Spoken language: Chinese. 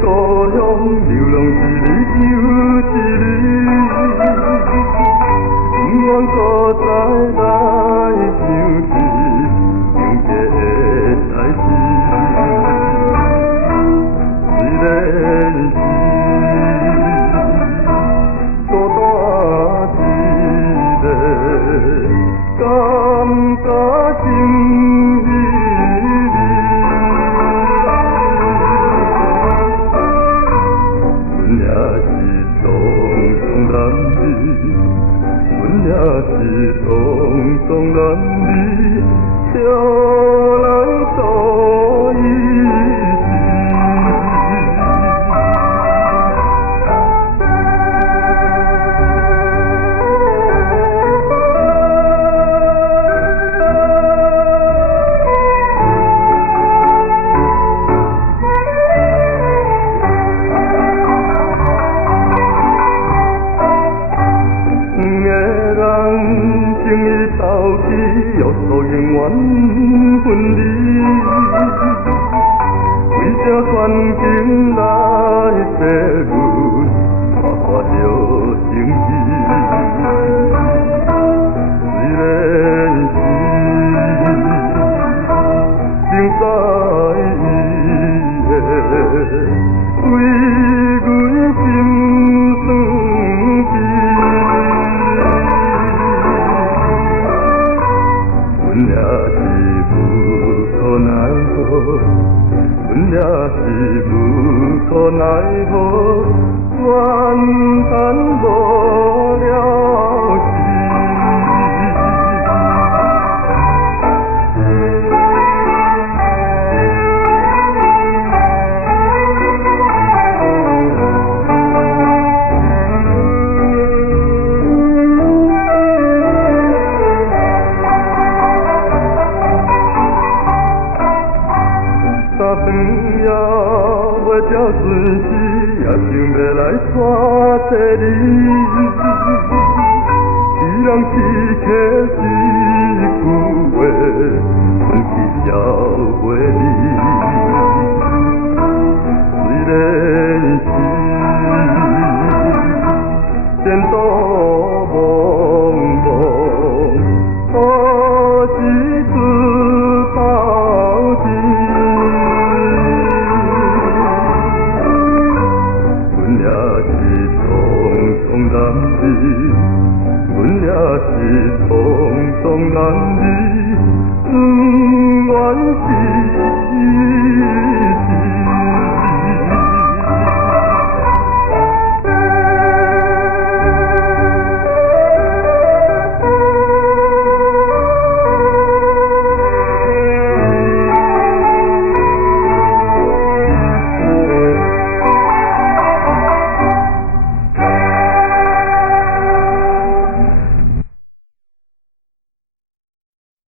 故乡，流浪一日又一日，不愿搁再来想起永结的代志。虽然是孤单一个，感觉真稀微。阮也是匆匆男儿，阮也是匆匆男儿，飘来多一时。情义到底，约束永远分离。为这环境来迫阮看破着情义。虽然是情在伊的，为阮心酸悲。阮也是无可奈何，阮也是无可奈何，怨叹无了时。三顿夜袂才顺时，也想要来带这你。伊人痴客是句话，阮去找袂离。虽然是前途茫茫，可是出头天。阮也是匆匆男儿，阮也是匆匆男儿，不愿是。